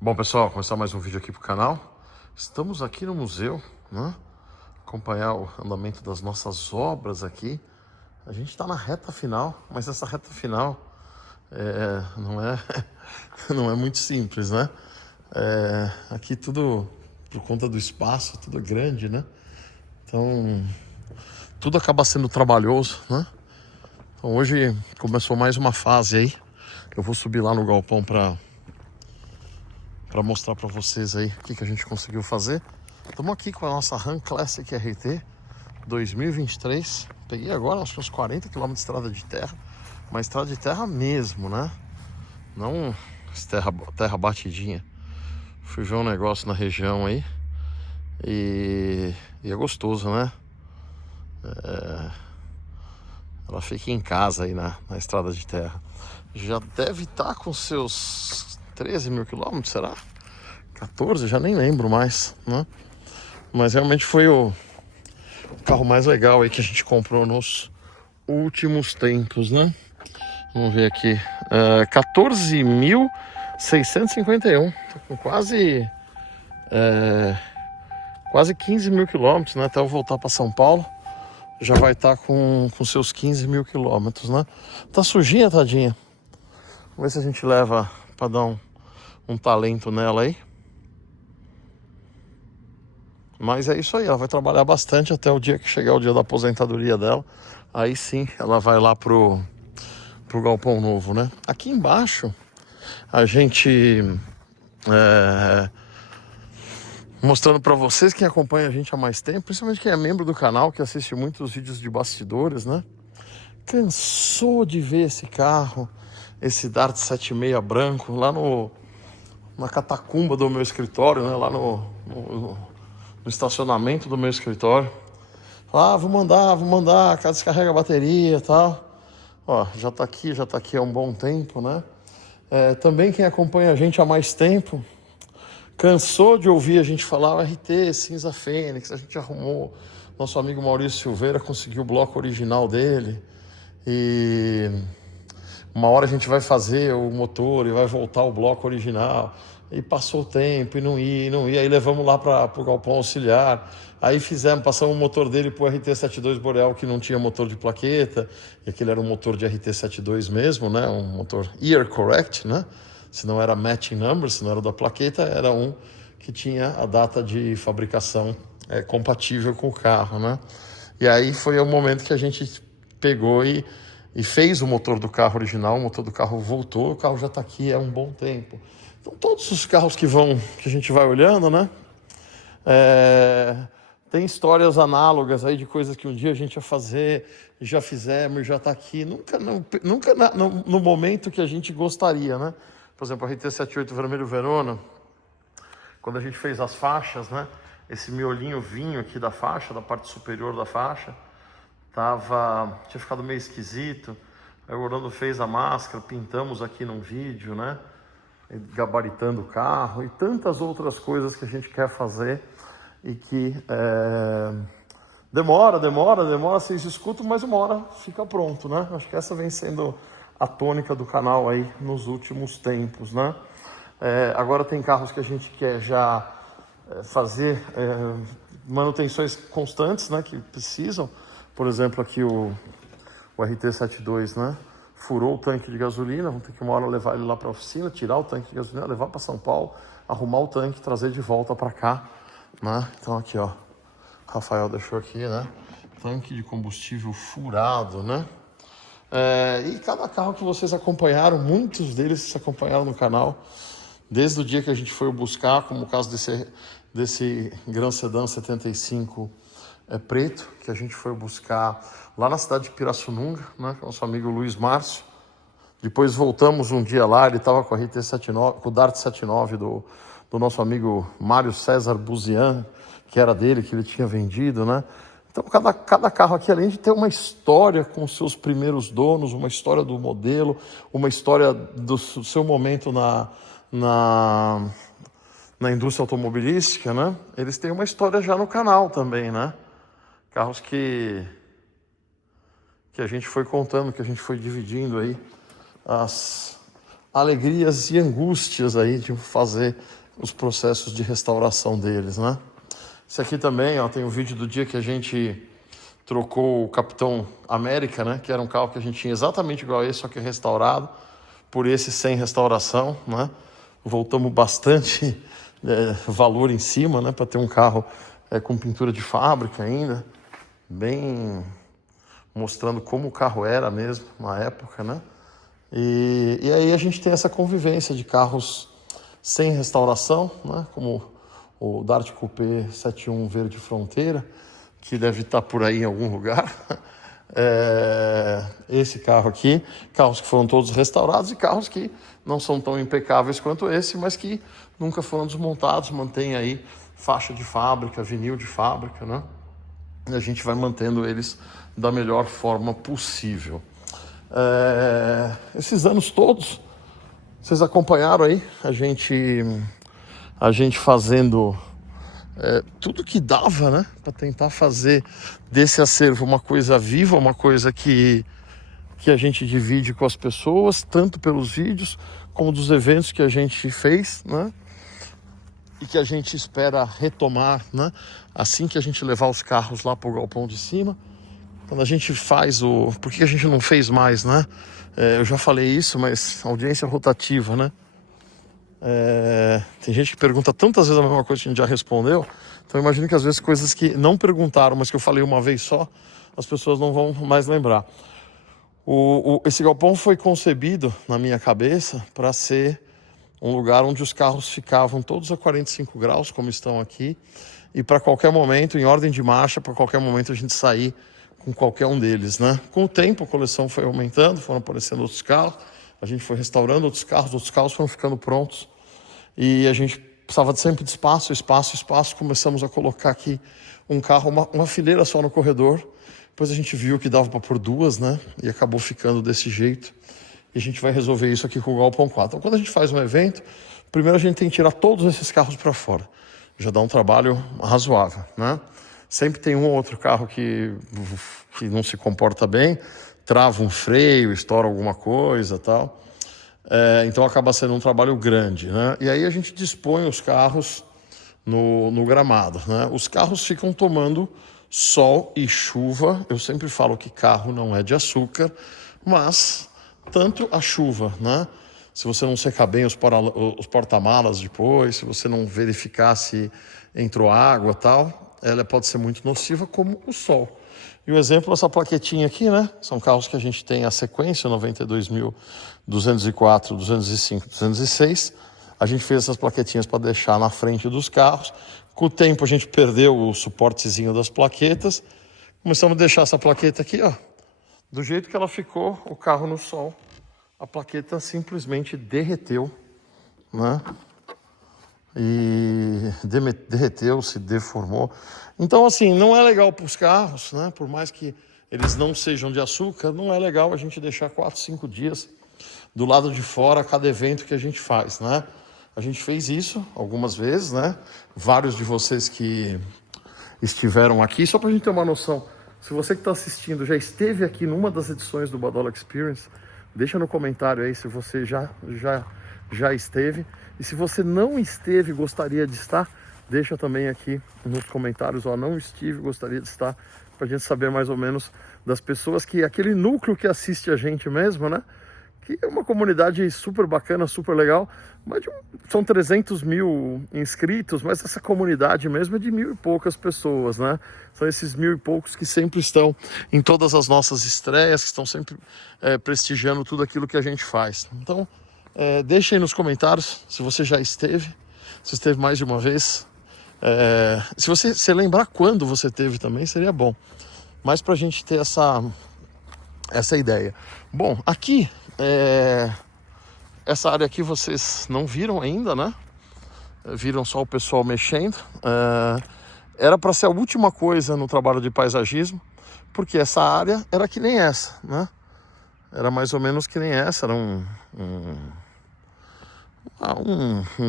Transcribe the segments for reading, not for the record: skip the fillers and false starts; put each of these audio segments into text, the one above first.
Bom, pessoal, começar mais um vídeo aqui pro canal. Estamos aqui no museu, né? Acompanhar o andamento das nossas obras aqui. A gente está na reta final, mas essa reta final não é muito simples, né? Aqui tudo, por conta do espaço, tudo é grande, né? Então, tudo acaba sendo trabalhoso, né? Então, hoje começou mais uma fase aí. Eu vou subir lá no galpão para mostrar para vocês aí o que a gente conseguiu fazer. Estamos aqui com a nossa Ram Classic RT 2023. Peguei agora acho que uns 40 km de estrada de terra, mas estrada de terra mesmo, né? Não terra batidinha. Fui ver um negócio na região aí e é gostoso, né? Ela fica em casa aí na estrada de terra. Já deve estar com seus 13 mil quilômetros, será? 14, já nem lembro mais, né? Mas realmente foi o carro mais legal aí que a gente comprou nos últimos tempos, né? Vamos ver aqui. 14.651. Tô com quase 15 mil quilômetros, né? Até eu voltar para São Paulo. Já vai estar com seus 15 mil quilômetros, né? Tá sujinha, tadinha. Vamos ver se a gente leva para dar um talento nela aí. Mas é isso aí, ela vai trabalhar bastante até o dia que chegar o dia da aposentadoria dela. Aí sim, ela vai lá pro galpão novo, né? Aqui embaixo, a gente... mostrando para vocês, quem acompanha a gente há mais tempo, principalmente quem é membro do canal, que assiste muitos vídeos de bastidores, né? Cansou de ver esse carro, esse Dart 76 branco, lá na catacumba do meu escritório, né? Lá no estacionamento do meu escritório. Vou mandar, cara, descarrega a bateria e tal. Ó, já tá aqui há um bom tempo, né? Também quem acompanha a gente há mais tempo, cansou de ouvir a gente falar o RT, cinza fênix, a gente arrumou, nosso amigo Maurício Silveira conseguiu o bloco original dele e uma hora a gente vai fazer o motor e vai voltar o bloco original. E passou o tempo e não ia. Aí levamos lá para o galpão auxiliar. Aí passamos o motor dele para o RT72 Boreal, que não tinha motor de plaqueta. E aquele era um motor de RT72 mesmo, né? Um motor ear correct, né? Se não era matching number, se não era da plaqueta, era um que tinha a data de fabricação compatível com o carro, né? E aí foi o momento que a gente pegou e fez o motor do carro original. O motor do carro voltou, o carro já está aqui há um bom tempo. Então todos os carros que a gente vai olhando, né? Tem histórias análogas aí de coisas que um dia a gente ia fazer, já fizemos, já está aqui. Nunca no momento que a gente gostaria, né? Por exemplo, a RT78 Vermelho Verona, quando a gente fez as faixas, né? Esse miolinho vinho aqui da faixa, da parte superior da faixa, tinha ficado meio esquisito. Aí o Orlando fez a máscara, pintamos aqui num vídeo, né? Gabaritando o carro e tantas outras coisas que a gente quer fazer e que demora, vocês escutam, mas uma hora fica pronto, né? Acho que essa vem sendo a tônica do canal aí nos últimos tempos, né? Agora tem carros que a gente quer já fazer manutenções constantes, né? Que precisam. Por exemplo, aqui o RT72, né? Furou o tanque de gasolina, vamos ter que uma hora levar ele lá para a oficina, tirar o tanque de gasolina, levar para São Paulo, arrumar o tanque, trazer de volta para cá, né? Então aqui, ó, o Rafael deixou aqui, né? Tanque de combustível furado, né? E cada carro que vocês acompanharam, muitos deles se acompanharam no canal, desde o dia que a gente foi buscar, como o caso desse Gran Sedan 75 preto, que a gente foi buscar lá na cidade de Pirassununga, né, com o nosso amigo Luiz Márcio. Depois voltamos um dia lá, ele estava com a RT79, com o Dart 79 do nosso amigo Mário César Buzian, que era dele, que ele tinha vendido, né? Então cada carro aqui, além de ter uma história com seus primeiros donos, uma história do modelo, uma história do seu momento na indústria automobilística, né? Eles têm uma história já no canal também, né? Carros que a gente foi contando, que a gente foi dividindo aí as alegrias e angústias aí de fazer os processos de restauração deles, né? Esse aqui também, ó, tem o vídeo do dia que a gente trocou o Capitão América, né? Que era um carro que a gente tinha exatamente igual a esse, só que restaurado, por esse sem restauração, né? Voltamos bastante valor em cima, né? Para ter um carro com pintura de fábrica ainda, bem mostrando como o carro era mesmo na época, né? E aí a gente tem essa convivência de carros sem restauração, né? Como o Dart Coupé 71 Verde Fronteira, que deve estar por aí em algum lugar. Esse carro aqui, carros que foram todos restaurados e carros que não são tão impecáveis quanto esse, mas que nunca foram desmontados, mantém aí faixa de fábrica, vinil de fábrica, né? E a gente vai mantendo eles da melhor forma possível. Esses anos todos, vocês acompanharam aí a gente fazendo tudo que dava, né, para tentar fazer desse acervo uma coisa viva, uma coisa que a gente divide com as pessoas, tanto pelos vídeos como dos eventos que a gente fez, né, e que a gente espera retomar, né, assim que a gente levar os carros lá para o galpão de cima. Quando a gente faz por que a gente não fez mais, né? Eu já falei isso, mas audiência rotativa, né? Tem gente que pergunta tantas vezes a mesma coisa que a gente já respondeu. Então eu imagino que às vezes coisas que não perguntaram, mas que eu falei uma vez só, as pessoas não vão mais lembrar. Esse galpão foi concebido na minha cabeça para ser um lugar onde os carros ficavam todos a 45 graus, como estão aqui, e para qualquer momento, em ordem de marcha, para qualquer momento a gente sair com qualquer um deles, né? Com o tempo a coleção foi aumentando, foram aparecendo outros carros, a gente foi restaurando outros carros foram ficando prontos e a gente precisava sempre de espaço, começamos a colocar aqui um carro, uma fileira só no corredor, depois a gente viu que dava para pôr duas, né? E acabou ficando desse jeito e a gente vai resolver isso aqui com o Galpão 4. Então quando a gente faz um evento, primeiro a gente tem que tirar todos esses carros para fora, já dá um trabalho razoável, né? Sempre tem um ou outro carro que não se comporta bem, trava um freio, estoura alguma coisa e tal. Então acaba sendo um trabalho grande, né? E aí a gente dispõe os carros no gramado, né? Os carros ficam tomando sol e chuva. Eu sempre falo que carro não é de açúcar, mas tanto a chuva, né? Se você não secar bem os porta-malas depois, se você não verificar se entrou água e tal, ela pode ser muito nociva, como o sol. E o exemplo, essa plaquetinha aqui, né? São carros que a gente tem a sequência, 92.204, 205, 206. A gente fez essas plaquetinhas para deixar na frente dos carros. Com o tempo a gente perdeu o suportezinho das plaquetas. Começamos a deixar essa plaqueta aqui, ó. Do jeito que ela ficou, o carro no sol, a plaqueta simplesmente derreteu, né? E derreteu, se deformou. Então, assim, não é legal para os carros, né? Por mais que eles não sejam de açúcar, não é legal a gente deixar 4, 5 dias do lado de fora a cada evento que a gente faz, né? A gente fez isso algumas vezes, né? Vários de vocês que estiveram aqui, só para a gente ter uma noção, se você que está assistindo já esteve aqui numa das edições do Badola Experience, deixa no comentário aí se você já esteve. E se você não esteve e gostaria de estar, deixa também aqui nos comentários, ó, não estive, gostaria de estar, para a gente saber mais ou menos das pessoas que, aquele núcleo que assiste a gente mesmo, né? Que é uma comunidade super bacana, super legal, mas são 300 mil inscritos, mas essa comunidade mesmo é de 1.000 e poucas pessoas, né? São esses 1.000 e poucos que sempre estão em todas as nossas estreias, que estão sempre prestigiando tudo aquilo que a gente faz. Então, deixa aí nos comentários se você já esteve, se esteve mais de uma vez. Se você lembrar quando você teve também, seria bom. Mas para a gente ter essa ideia. Bom, aqui, essa área aqui vocês não viram ainda, né? Viram só o pessoal mexendo. Era para ser a última coisa no trabalho de paisagismo, porque essa área era que nem essa, né? Era mais ou menos que nem essa, era um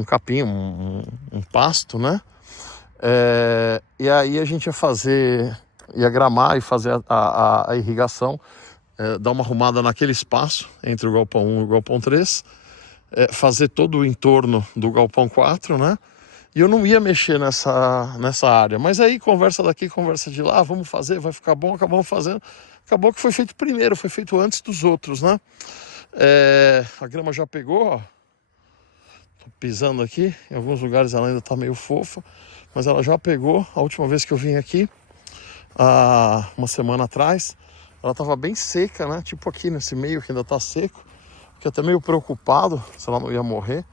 capim, um pasto, né? E aí a gente ia gramar e fazer a irrigação, dar uma arrumada naquele espaço entre o Galpão 1 e o Galpão 3, fazer todo o entorno do Galpão 4, né? E eu não ia mexer nessa área. Mas aí, conversa daqui, conversa de lá, vamos fazer, vai ficar bom, acabamos fazendo. Acabou que foi feito primeiro, foi feito antes dos outros, né? A grama já pegou, ó. Tô pisando aqui, em alguns lugares ela ainda tá meio fofa, mas ela já pegou. A última vez que eu vim aqui, há uma semana atrás, ela tava bem seca, né? Tipo aqui nesse meio que ainda tá seco. Fiquei até meio preocupado se ela não ia morrer,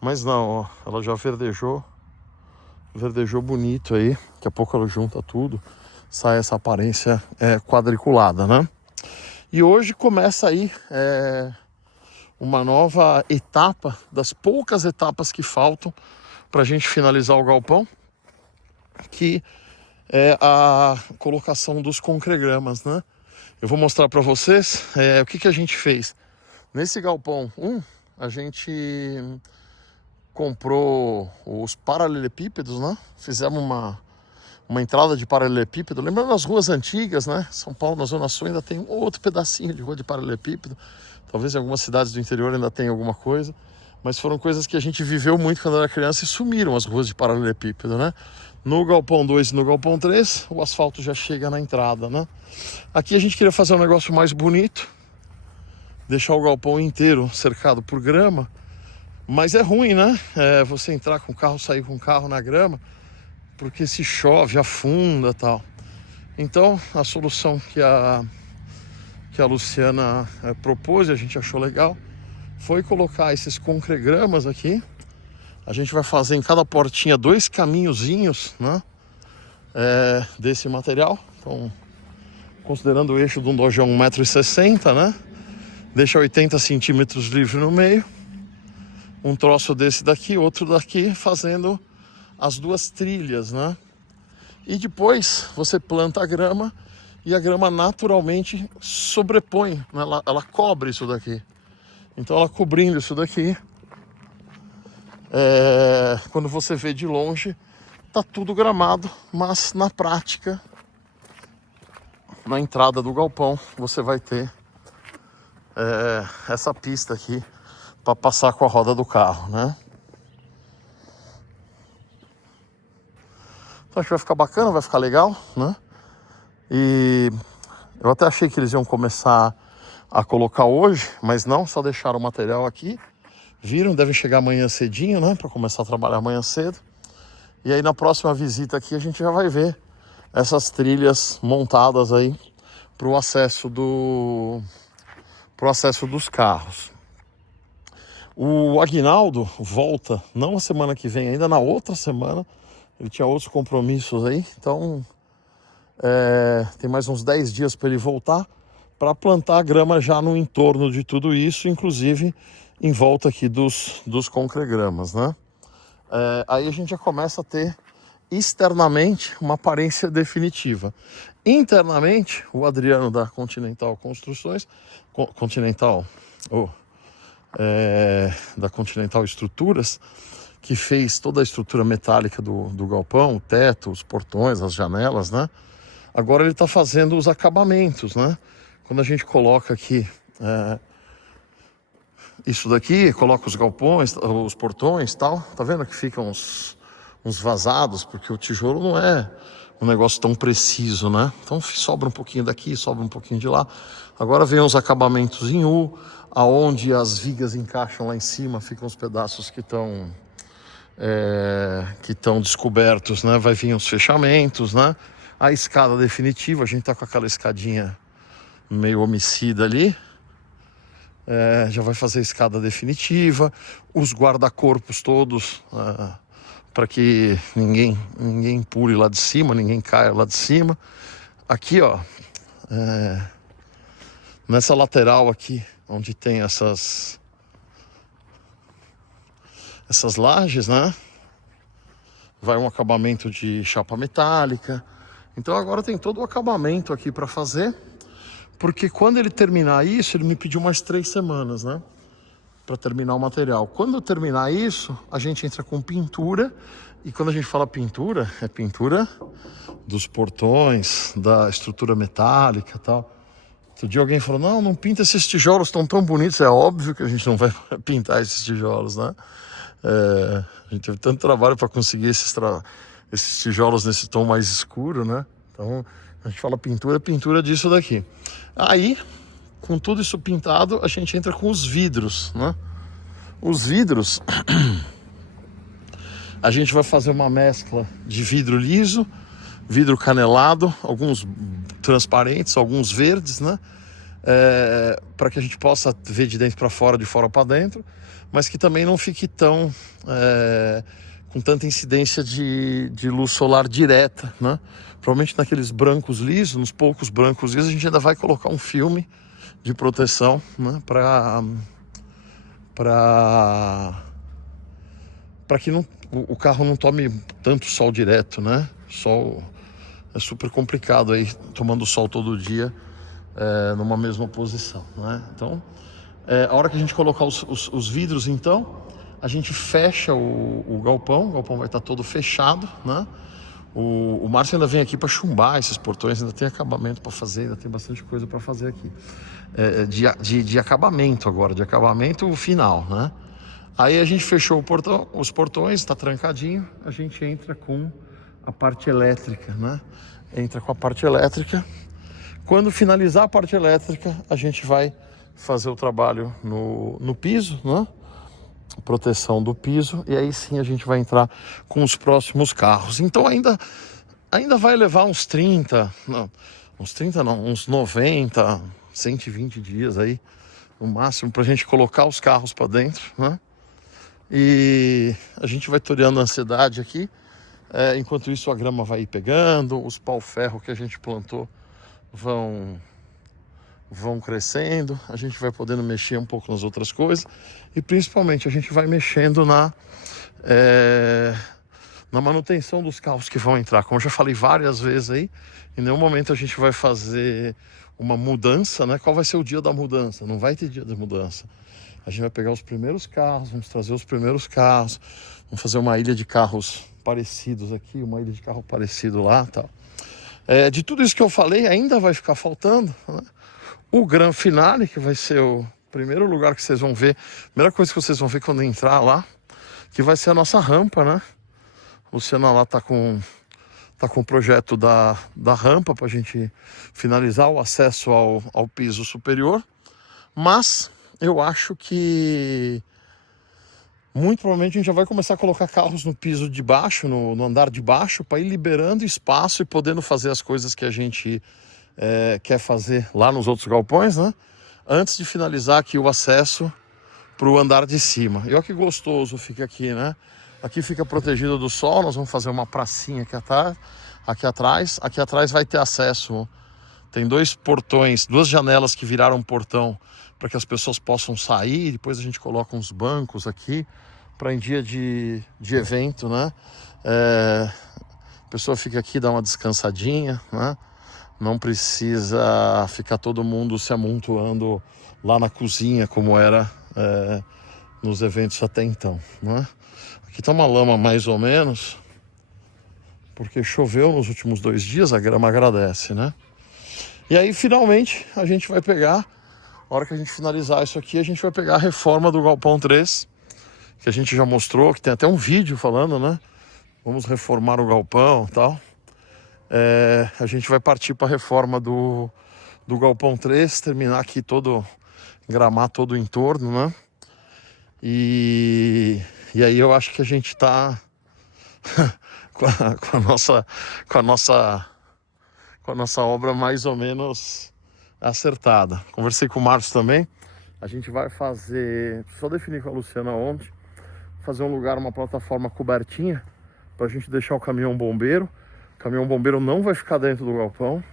mas não, ó, ela já verdejou bonito aí. Daqui a pouco ela junta tudo, sai essa aparência quadriculada, né? E hoje começa aí uma nova etapa, das poucas etapas que faltam para a gente finalizar o galpão, que é a colocação dos concregramas, né? Eu vou mostrar para vocês o que a gente fez. Nesse galpão 1, a gente comprou os paralelepípedos, né? Fizemos uma entrada de paralelepípedo, lembrando as ruas antigas, né? São Paulo, na Zona Sul, ainda tem outro pedacinho de rua de paralelepípedo. Talvez em algumas cidades do interior ainda tenha alguma coisa. Mas foram coisas que a gente viveu muito quando era criança e sumiram as ruas de paralelepípedo, né? No Galpão 2 e no Galpão 3, o asfalto já chega na entrada, né? Aqui a gente queria fazer um negócio mais bonito, deixar o galpão inteiro cercado por grama. Mas é ruim, né? Você entrar com o carro, sair com o carro na grama, porque se chove, afunda e tal. Então, a solução que a Luciana propôs, e a gente achou legal, foi colocar esses concregramas aqui. A gente vai fazer em cada portinha 2 caminhozinhos, né? Desse material. Então, considerando o eixo de um dojão 1,60 m, né? Deixa 80 centímetros livre no meio. Um troço desse daqui, outro daqui, fazendo as 2 trilhas, né? E depois você planta a grama e a grama naturalmente sobrepõe, né? Ela cobre isso daqui. Então ela cobrindo isso daqui, quando você vê de longe, tá tudo gramado, mas na prática, na entrada do galpão, você vai ter essa pista aqui para passar com a roda do carro, né? Então acho que vai ficar bacana, vai ficar legal, né? E eu até achei que eles iam começar a colocar hoje, mas não, só deixaram o material aqui. Viram, devem chegar amanhã cedinho, né? Para começar a trabalhar amanhã cedo. E aí na próxima visita aqui a gente já vai ver essas trilhas montadas aí para o acesso dos carros. O Aguinaldo volta, não a semana que vem, ainda na outra semana. Ele tinha outros compromissos aí, então tem mais uns 10 dias para ele voltar, para plantar a grama já no entorno de tudo isso, inclusive em volta aqui dos concregramas, né? Aí a gente já começa a ter externamente uma aparência definitiva. Internamente, o Adriano da Continental Construções, da Continental Estruturas, que fez toda a estrutura metálica do galpão, o teto, os portões, as janelas, né? Agora ele está fazendo os acabamentos, né? Quando a gente coloca aqui isso daqui, coloca os galpões, os portões e tal, tá vendo que ficam uns vazados, porque o tijolo não é um negócio tão preciso, né? Então sobra um pouquinho daqui, sobra um pouquinho de lá. Agora vem os acabamentos em U, aonde as vigas encaixam lá em cima, ficam os pedaços que estão descobertos, né? Vai vir os fechamentos, né? A escada definitiva, a gente tá com aquela escadinha meio homicida ali. Já vai fazer a escada definitiva, os guarda-corpos todos, para que ninguém pule lá de cima, ninguém caia lá de cima. Aqui, ó, nessa lateral aqui, onde tem essas lajes, né? Vai um acabamento de chapa metálica. Então agora tem todo o acabamento aqui para fazer, porque quando ele terminar isso, ele me pediu mais 3 semanas, né? Para terminar o material. Quando eu terminar isso, a gente entra com pintura. E quando a gente fala pintura, é pintura dos portões, da estrutura metálica e tal. Outro dia alguém falou, não pinta esses tijolos, estão tão bonitos. É óbvio que a gente não vai pintar esses tijolos, né? A gente teve tanto trabalho para conseguir esses tijolos nesse tom mais escuro, né? Então, a gente fala pintura, pintura disso daqui. Aí, com tudo isso pintado, a gente entra com os vidros, né? Os vidros, a gente vai fazer uma mescla de vidro liso, vidro canelado, alguns transparentes, alguns verdes, né? Para que a gente possa ver de dentro para fora, de fora para dentro, mas que também não fique tão com tanta incidência de luz solar direta, né? Provavelmente naqueles brancos lisos, nos poucos brancos lisos, a gente ainda vai colocar um filme de proteção, né? Para que o carro não tome tanto sol direto, né? Sol é super complicado aí, tomando sol todo dia numa mesma posição, né? Então, a hora que a gente colocar os vidros, então, a gente fecha o galpão vai estar todo fechado, né? O Márcio ainda vem aqui para chumbar esses portões, ainda tem acabamento para fazer, ainda tem bastante coisa para fazer aqui. De acabamento agora, de acabamento final, né? Aí a gente fechou os portões, está trancadinho, a gente entra com a parte elétrica, né? Entra com a parte elétrica. Quando finalizar a parte elétrica, a gente vai fazer o trabalho no piso, né? Proteção do piso, e aí sim a gente vai entrar com os próximos carros. Então ainda vai levar uns 90, 120 dias aí, no máximo, pra gente colocar os carros para dentro, né? E a gente vai toreando a ansiedade aqui. Enquanto isso a grama vai ir pegando, os pau-ferro que a gente plantou vão crescendo, a gente vai podendo mexer um pouco nas outras coisas e principalmente a gente vai mexendo na manutenção dos carros que vão entrar. Como eu já falei várias vezes aí, em nenhum momento a gente vai fazer uma mudança, né? Qual vai ser o dia da mudança? Não vai ter dia da mudança. A gente vai pegar os primeiros carros, vamos trazer os primeiros carros, vamos fazer uma ilha de carros parecidos aqui, uma ilha de carro parecido lá, tal. De tudo isso que eu falei, ainda vai ficar faltando, né? O Gran Finale, que vai ser o primeiro lugar que vocês vão ver, a primeira coisa que vocês vão ver quando entrar lá, que vai ser a nossa rampa, né? A Luciana lá tá com o projeto da rampa para a gente finalizar o acesso ao piso superior, mas eu acho que muito provavelmente a gente já vai começar a colocar carros no piso de baixo, no andar de baixo, para ir liberando espaço e podendo fazer as coisas que a gente quer fazer lá nos outros galpões, né? Antes de finalizar aqui o acesso para o andar de cima. E olha que gostoso fica aqui, né? Aqui fica protegido do sol, nós vamos fazer uma pracinha aqui atrás. Aqui atrás vai ter acesso, tem 2 portões, 2 janelas que viraram portão para que as pessoas possam sair. Depois a gente coloca uns bancos aqui para em dia de evento, né? A pessoa fica aqui, dá uma descansadinha, né? Não precisa ficar todo mundo se amontoando lá na cozinha, como era nos eventos até então, né? Aqui tá uma lama mais ou menos, porque choveu nos últimos 2 dias, a grama agradece, né? E aí, finalmente, a gente vai pegar, a hora que a gente finalizar isso aqui, a gente vai pegar a reforma do Galpão 3, que a gente já mostrou, que tem até um vídeo falando, né? Vamos reformar o galpão e tal. A gente vai partir para a reforma do Galpão 3, terminar aqui gramar todo o entorno, né? E aí eu acho que a gente tá com a nossa obra mais ou menos acertada. Conversei com o Marcos também. A gente vai fazer, só definir com a Luciana ontem, fazer um lugar, uma plataforma cobertinha, para a gente deixar o caminhão bombeiro. O caminhão bombeiro não vai ficar dentro do galpão,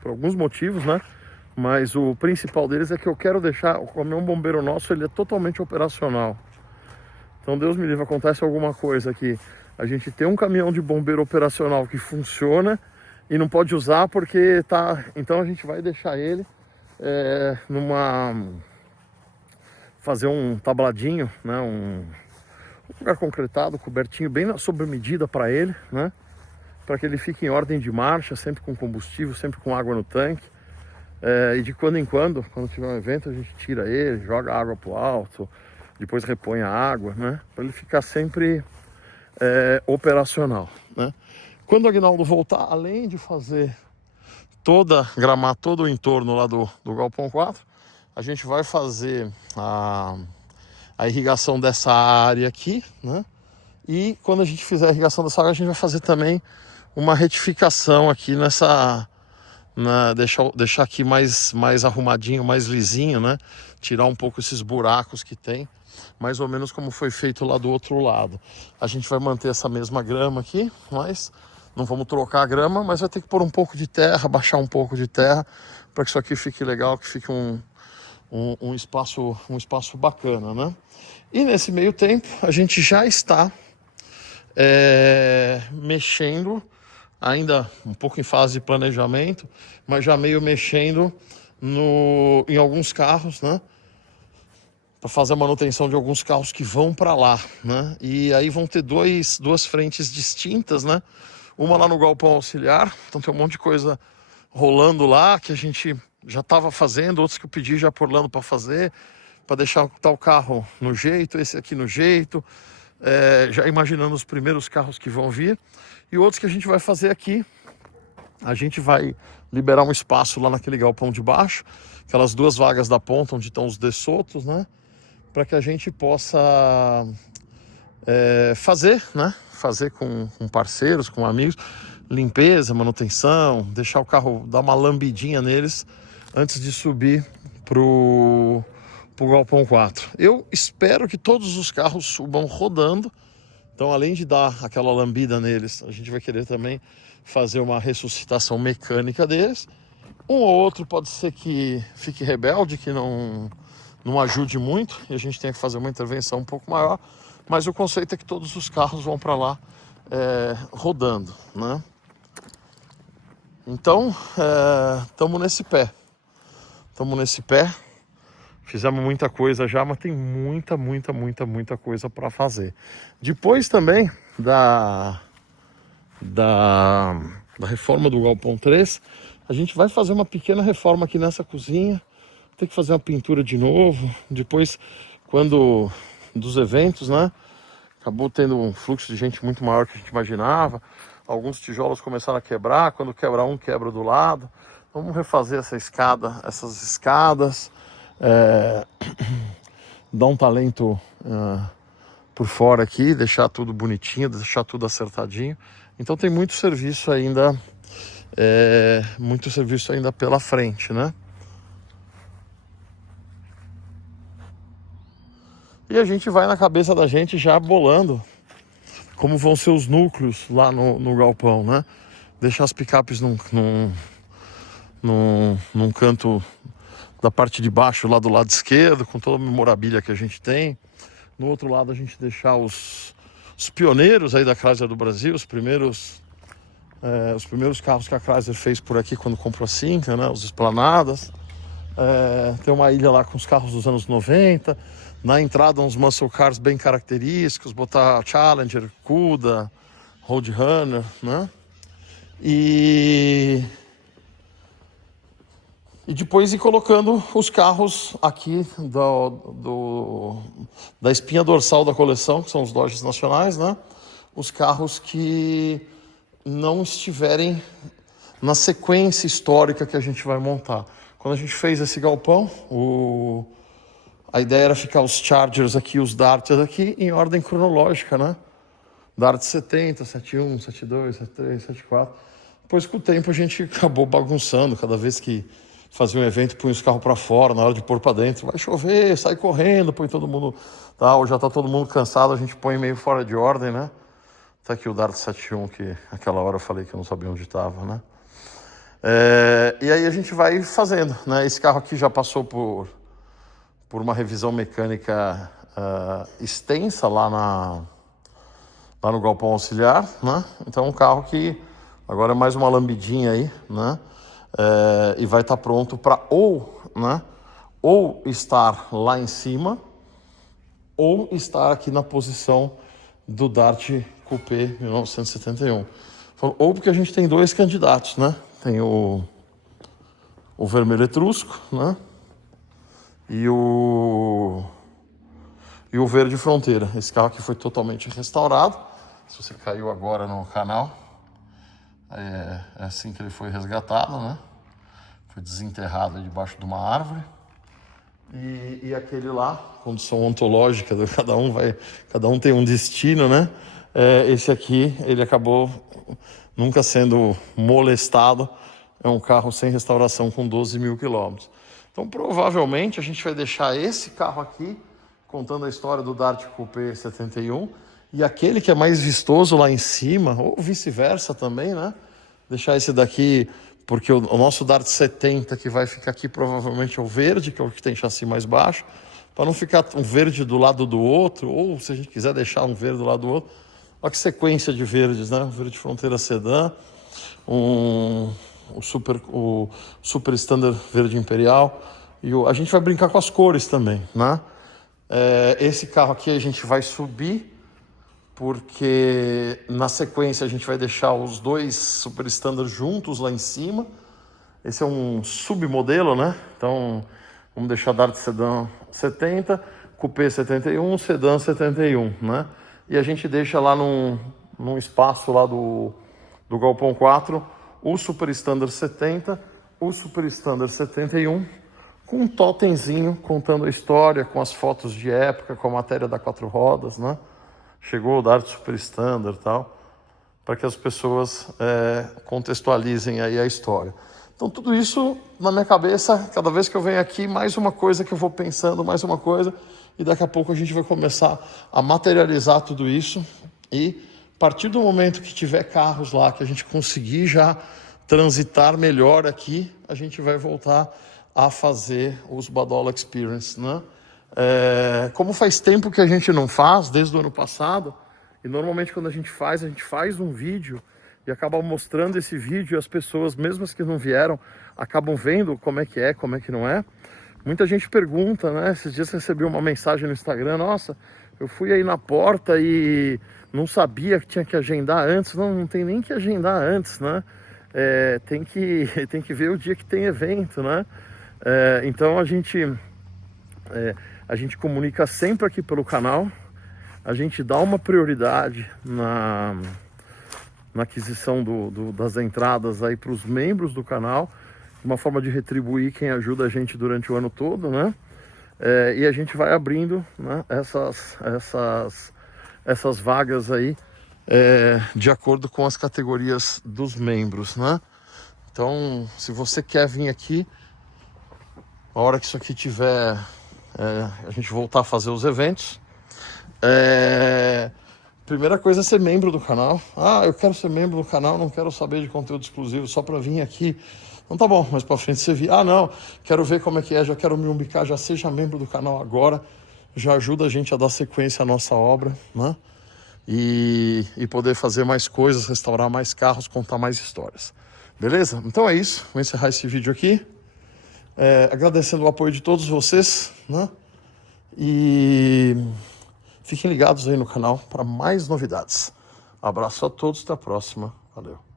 por alguns motivos, né? Mas o principal deles é que eu quero deixar o caminhão bombeiro nosso, ele é totalmente operacional. Então, Deus me livre, acontece alguma coisa aqui, a gente tem um caminhão de bombeiro operacional que funciona e não pode usar porque tá. Então a gente vai deixar ele fazer um tabladinho, né? Um lugar concretado, cobertinho, bem sob medida para ele, né? para que ele fique em ordem de marcha, sempre com combustível, sempre com água no tanque. E de quando em quando tiver um evento, a gente tira ele, joga água pro alto, depois repõe a água, né? Para ele ficar sempre operacional, né? Quando o Aguinaldo voltar, além de gramar todo o entorno lá do Galpão 4, a gente vai fazer a irrigação dessa área aqui, né? E quando a gente fizer a irrigação dessa área, a gente vai fazer também uma retificação aqui deixar aqui mais arrumadinho, mais lisinho, né? Tirar um pouco esses buracos que tem, mais ou menos como foi feito lá do outro lado. A gente vai manter essa mesma grama aqui, mas não vamos trocar a grama, mas vai ter que pôr um pouco de terra, baixar um pouco de terra, para que isso aqui fique legal, que fique um espaço bacana, né? E nesse meio tempo, a gente já está mexendo, ainda um pouco em fase de planejamento, mas já meio mexendo em alguns carros, né? Para fazer a manutenção de alguns carros que vão para lá, né? E aí vão ter duas frentes distintas, né? Uma lá no galpão auxiliar, então tem um monte de coisa rolando lá que a gente já estava fazendo, outros que eu pedi já por Orlando para fazer, para deixar tal carro no jeito, esse aqui no jeito, já imaginando os primeiros carros que vão vir, e outros que a gente vai fazer aqui. A gente vai liberar um espaço lá naquele galpão de baixo, aquelas duas vagas da ponta onde estão os DeSotos, né? Para que a gente possa fazer, né? Fazer com parceiros, com amigos, limpeza, manutenção, deixar o carro, dar uma lambidinha neles antes de subir pro Galpão 4. Eu espero que todos os carros subam rodando. Então, além de dar aquela lambida neles, a gente vai querer também fazer uma ressuscitação mecânica deles. Um ou outro pode ser que fique rebelde, que não ajude muito, e a gente tem que fazer uma intervenção um pouco maior. Mas o conceito é que todos os carros vão para lá rodando, né? Então, estamos nesse pé. Fizemos muita coisa já, mas tem muita coisa para fazer. Depois também da reforma do Galpão 3, a gente vai fazer uma pequena reforma aqui nessa cozinha. Tem que fazer uma pintura de novo. Depois, quando dos eventos, né? Acabou tendo um fluxo de gente muito maior que a gente imaginava. Alguns tijolos começaram a quebrar. Quando quebra um, quebra do lado. Vamos refazer essas escadas. Dar um talento por fora aqui, deixar tudo bonitinho, deixar tudo acertadinho. Então tem muito serviço ainda pela frente, né? E a gente vai na cabeça da gente já bolando como vão ser os núcleos lá no galpão, né? Deixar as picapes num canto da parte de baixo, lá do lado esquerdo, com toda a memorabilia que a gente tem. No outro lado a gente deixar os pioneiros aí da Chrysler do Brasil, os primeiros carros que a Chrysler fez por aqui quando comprou a Simca, né? Os esplanadas. Tem uma ilha lá com os carros dos anos 90. Na entrada uns muscle cars bem característicos, botar Challenger, Cuda, Roadrunner, né? E depois ir colocando os carros aqui da espinha dorsal da coleção, que são os Dodges nacionais, né? Os carros que não estiverem na sequência histórica que a gente vai montar. Quando a gente fez esse galpão, a ideia era ficar os Chargers aqui, os Darts aqui, em ordem cronológica, né? Dart 70, 71, 72, 73, 74. Depois, com o tempo, a gente acabou bagunçando. Cada vez que fazia um evento, põe os carros para fora, na hora de pôr para dentro. Vai chover, sai correndo, põe todo mundo... Ou já tá todo mundo cansado, a gente põe meio fora de ordem, né? Tá aqui o Dart 71, que aquela hora eu falei que eu não sabia onde estava, né? E aí a gente vai fazendo, né? Esse carro aqui já passou por uma revisão mecânica extensa lá no galpão auxiliar, né? Então um carro que agora é mais uma lambidinha aí, né? E vai estar pronto para ou estar lá em cima ou estar aqui na posição do Dart Coupé 1971. Ou porque a gente tem dois candidatos, né? Tem o vermelho etrusco, né? E o verde fronteira. Esse carro aqui foi totalmente restaurado. Se você caiu agora no canal, é assim que ele foi resgatado, né? Foi desenterrado debaixo de uma árvore. E aquele lá, condição ontológica, cada um tem um destino, né? Esse aqui, ele acabou nunca sendo molestado. É um carro sem restauração com 12 mil quilômetros. Então, provavelmente, a gente vai deixar esse carro aqui, contando a história do Dart Coupé 71, e aquele que é mais vistoso lá em cima, ou vice-versa também, né? Deixar esse daqui, porque o nosso Dart 70, que vai ficar aqui, provavelmente é o verde, que é o que tem chassi mais baixo, para não ficar um verde do lado do outro, ou se a gente quiser deixar um verde do lado do outro. Olha que sequência de verdes, né? Verde Fronteira Sedã, o Super Standard Verde Imperial, e a gente vai brincar com as cores também, né? Esse carro aqui a gente vai subir, porque na sequência a gente vai deixar os dois Super Standard juntos lá em cima. Esse é um submodelo, né? Então vamos deixar Dart Sedã 70, Coupé 71, Sedã 71, né? E a gente deixa lá num espaço lá do Galpão 4 o Super Standard 70, o Super Standard 71, com um totemzinho contando a história, com as fotos de época, com a matéria da 4 rodas, né? Chegou o Dart Super Standard e tal, para que as pessoas contextualizem aí a história. Então tudo isso na minha cabeça, cada vez que eu venho aqui, mais uma coisa que eu vou pensando, mais uma coisa, e daqui a pouco a gente vai começar a materializar tudo isso, e a partir do momento que tiver carros lá, que a gente conseguir já transitar melhor aqui, a gente vai voltar a fazer os Badola Experience, né? Como faz tempo que a gente não faz, desde o ano passado, e normalmente quando a gente faz um vídeo e acaba mostrando esse vídeo, e as pessoas, mesmo as que não vieram, acabam vendo como é, como é que não é. Muita gente pergunta, né? Esses dias recebi uma mensagem no Instagram: nossa, eu fui aí na porta e não sabia que tinha que agendar antes. Não tem nem que agendar antes, né? Tem que ver o dia que tem evento, né? Então a gente comunica sempre aqui pelo canal, a gente dá uma prioridade na aquisição das entradas aí para os membros do canal, uma forma de retribuir quem ajuda a gente durante o ano todo, né? E a gente vai abrindo, né, essas vagas aí de acordo com as categorias dos membros, né? Então, se você quer vir aqui, a hora que isso aqui tiver, a gente voltar a fazer os eventos, primeira coisa é ser membro do canal. Ah, eu quero ser membro do canal, não quero saber de conteúdo exclusivo só para vir aqui. Então tá bom, mas para frente você vir. Ah, não, quero ver como é que é, já quero me umbicar, já seja membro do canal agora. Já ajuda a gente a dar sequência à nossa obra, né? E poder fazer mais coisas, restaurar mais carros, contar mais histórias. Beleza? Então é isso, vou encerrar esse vídeo aqui. Agradecendo o apoio de todos vocês, né? E fiquem ligados aí no canal para mais novidades. Abraço a todos, até a próxima. Valeu.